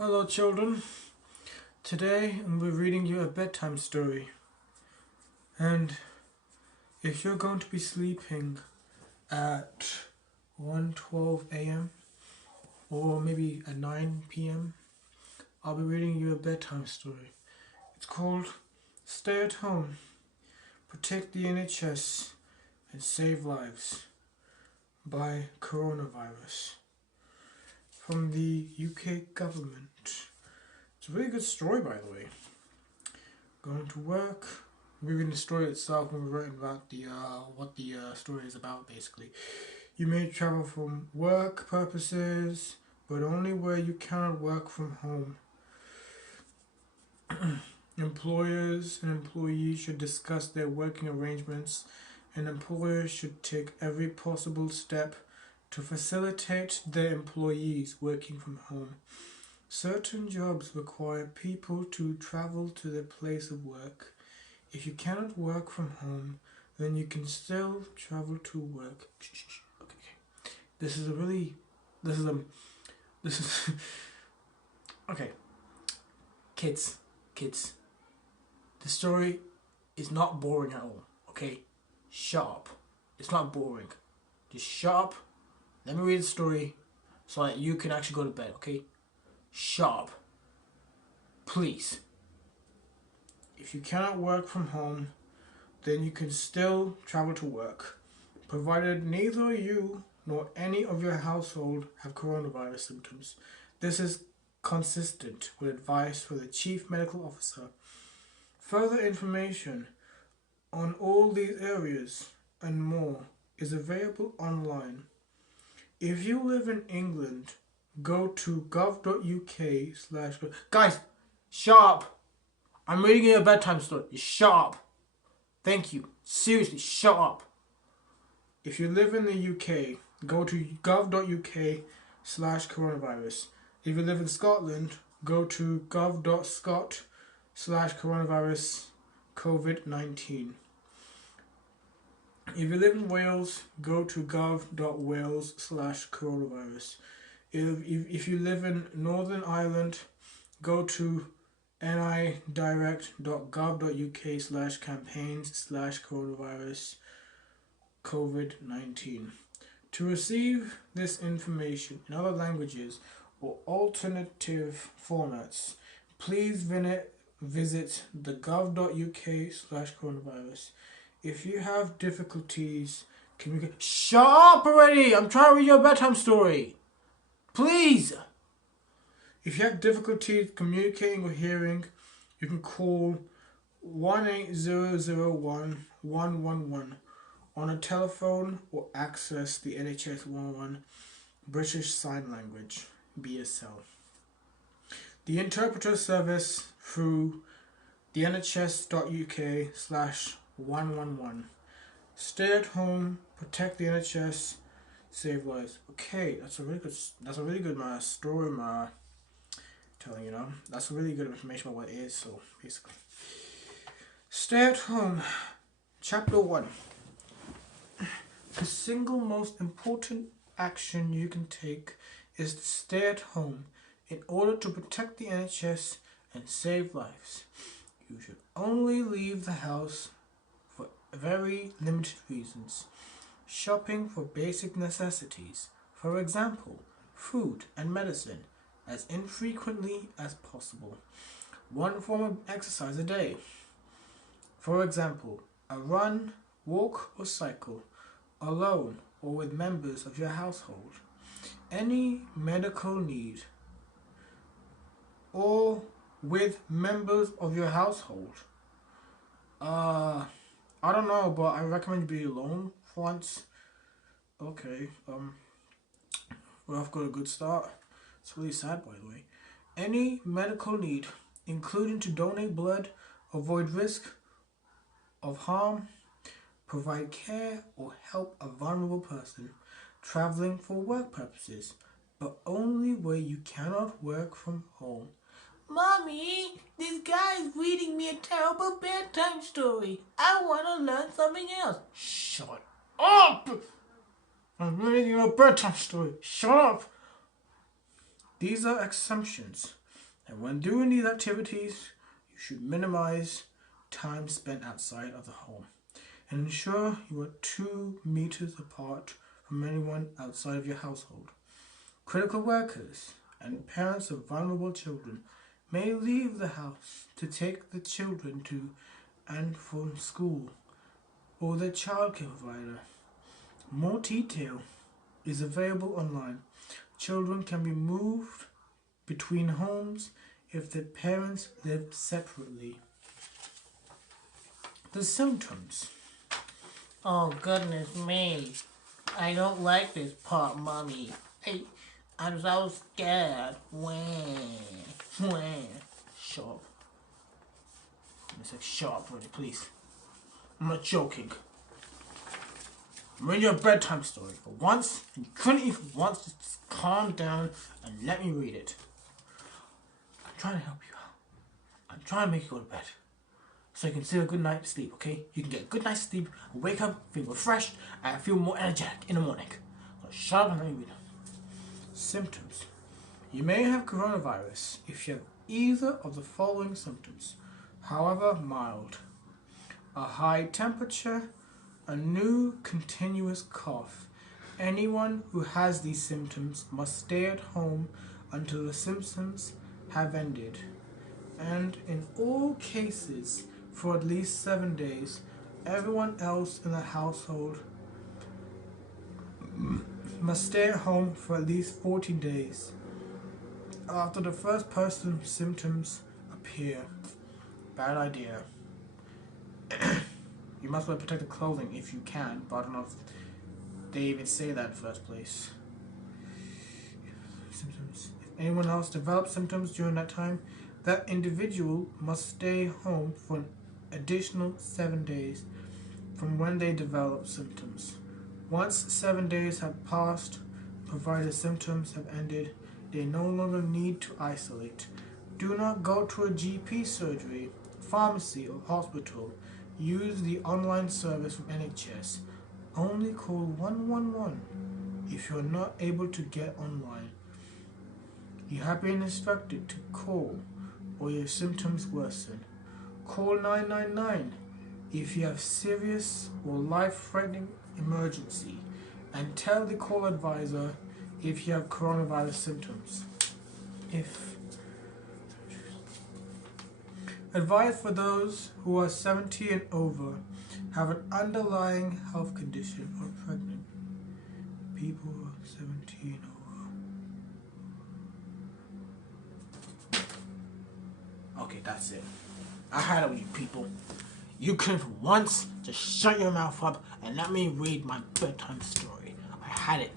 Hello children, today I'm reading you a bedtime story, and if you're going to be sleeping at 1:12 a.m. or maybe at 9 p.m., I'll be reading you a bedtime story. It's called Stay at Home, Protect the NHS and Save Lives by Coronavirus from the UK government. It's a really good story, by the way. Going to work, reading the story itself, and we're writing about the what the story is about. Basically, you may travel for work purposes, but only where you cannot work from home. Employers and employees should discuss their working arrangements, and employers should take every possible step to facilitate their employees working from home. Certain jobs require people to travel to their place of work. If you cannot work from home, then you can still travel to work. Okay. This is okay. Kids. The story is not boring at all. Okay? Shut up. It's not boring. Just shut up. Let me read the story so that you can actually go to bed, okay? Shut up. Please. If you cannot work from home, then you can still travel to work, provided neither you nor any of your household have coronavirus symptoms. This is consistent with advice from the Chief Medical Officer. Further information on all these areas and more is available online. If you live in England, go to gov.uk/. Guys, shut up! I'm reading you a bedtime story. Shut up! Thank you. Seriously, shut up. If you live in the UK, go to gov.uk/coronavirus. If you live in Scotland, go to gov.scot/coronavirus COVID-19. If you live in Wales, go to gov.wales/coronavirus. If you live in Northern Ireland, go to nidirect.gov.uk/campaigns/coronavirus COVID-19. To receive this information in other languages or alternative formats, please visit the gov.uk/coronavirus. If you have difficulties communicating... Shut up already! I'm trying to read your bedtime story. Please! If you have difficulties communicating or hearing, you can call 1-8001-111 on a telephone or access the NHS 111 British Sign Language, BSL. The interpreter service through the nhs.uk/111. Stay at home, protect the NHS, save lives. Okay, that's a really good story, telling you know. That's really good information about what it is. So basically, stay at home. Chapter 1. The single most important action you can take is to stay at home in order to protect the NHS and save lives. You should only leave the house for very limited reasons. Shopping for basic necessities, for example, food and medicine, as infrequently as possible. One form of exercise a day. For example, a run, walk or cycle, alone or with members of your household. Any medical need or with members of your household. I don't know, but I recommend you be alone for once. Okay, well, I've got a good start. It's really sad, by the way. Any medical need, including to donate blood, avoid risk of harm, provide care or help a vulnerable person traveling for work purposes, but only where you cannot work from home. Mommy, this guy is reading me a terrible bedtime story. I want to learn something else. Shut up! I'm reading a bedtime story. Shut up! These are assumptions. And when doing these activities, you should minimize time spent outside of the home and ensure you are 2 meters apart from anyone outside of your household. Critical workers and parents of vulnerable children may leave the house to take the children to and from school or their childcare provider. More detail is available online. Children can be moved between homes if their parents live separately. The symptoms. Oh, goodness me. I don't like this part, Mommy. I'm so scared. Shut up. I said shut up already, please. I'm not joking. I'm reading you a bedtime story. For once, and you couldn't even once, just calm down and let me read it. I'm trying to help you out. I'm trying to make you go to bed. So you can still a good night's sleep, okay? You can get a good night's sleep and wake up feeling refreshed and feel more energetic in the morning. So shut up and let me read. Symptoms. You may have coronavirus if you have either of the following symptoms, however mild: a high temperature, a new continuous cough. Anyone who has these symptoms must stay at home until the symptoms have ended, and in all cases for at least 7 days. Everyone else in the household must stay at home for at least 14 days after the first person's symptoms appear. Bad idea. You must wear protective clothing if you can, but I don't know if they even say that in the first place. Symptoms. If anyone else develops symptoms during that time, that individual must stay home for an additional 7 days from when they develop symptoms. Once 7 days have passed, provided symptoms have ended, they no longer need to isolate. Do not go to a GP surgery, pharmacy, or hospital. Use the online service from NHS. Only call 111 if you are not able to get online. You have been instructed to call or your symptoms worsen. Call 999 if you have serious or life-threatening emergency, and tell the call advisor if you have coronavirus symptoms. Advice for those who are 70 and over, have an underlying health condition, or pregnant. People who are 70 and over. Okay, that's it. I had it with you people. You couldn't for once just shut your mouth up and let me read my bedtime story. I had it.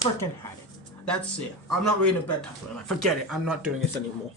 Freaking had it. That's it. I'm not reading a bedtime story. Forget it. I'm not doing this anymore.